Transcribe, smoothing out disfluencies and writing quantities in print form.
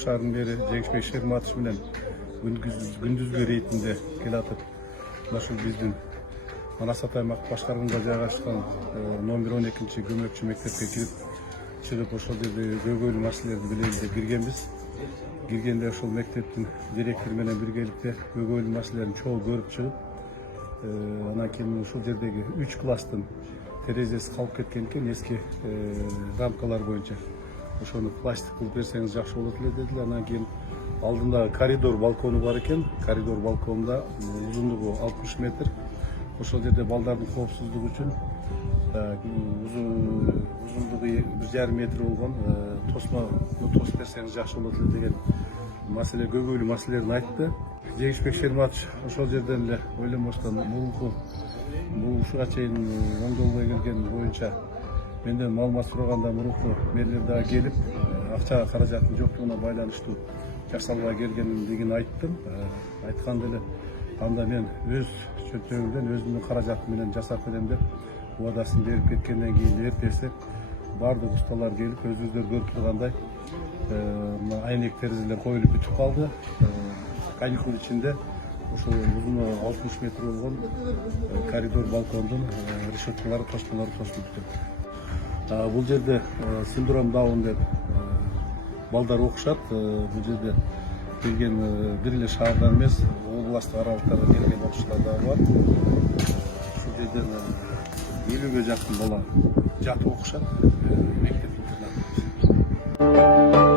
башынан бeri Жеңишбек Шерматович менен күндүзгү рейдинде келатып, ушул биздин Манас аймак башкармасында жайгашкан номер 12 көмөкчү мектепке кирип чыгып, ошол жерде көйгөйлүү маселелерди билели деп киргенбиз. Киргенде ошол мектептин директору менен биргеликте көйгөйлүү маселелерин чогуу көрүп чыгып, анан кийин ушул жердеги 3 класстын терезеси калып кеткен экен, эски рамкалар боюнча. Ошону пластик кылып берсеңиз жакшы болот эле дедилер. Анан кийин алдында коридор балкону бар экен. Коридор балконунда узундугу 60 метр. Ошол жерде балдардын коопсуздугу үчүн узундугу 1,5 метр болгон тосманы тосуп берсеңиз жакшы болот эле деген маселе, көйгөйлүү маселелерин айтты. Жеңишбек Шерматович ошол жерден эле ойлонбостон бул ушуга чейин оңдолбой келген боюнча менден маалымат сураганда мурунку мэрлер дагы келип, акча каражаттын жоктугуна байланыштуу жасалбай келгендигин айттым. Айтканда эле анда мен өз чөнтөгүмдөн өзүмдүн каражатым менен жасап берем деп убадасын берип кеткенден кийин эртеси баардык усталар келип, өзүңүздөр көрүп тургандай айнек терезелер коюлуп бүтүп калды. Каникул ичинде ошол узуну 60 метр болгон коридор балкондун решеткалары, тосмолору тосулуп бүттү. Бул жерде синдром Даун деп балдар окушат. Бул жерде келген бир эле шаардан эмес, областтык аралыктарда келген окуучулар дагы бар. Ушул жерден 50ге жакын бала жатып окушат, мектеп интернат.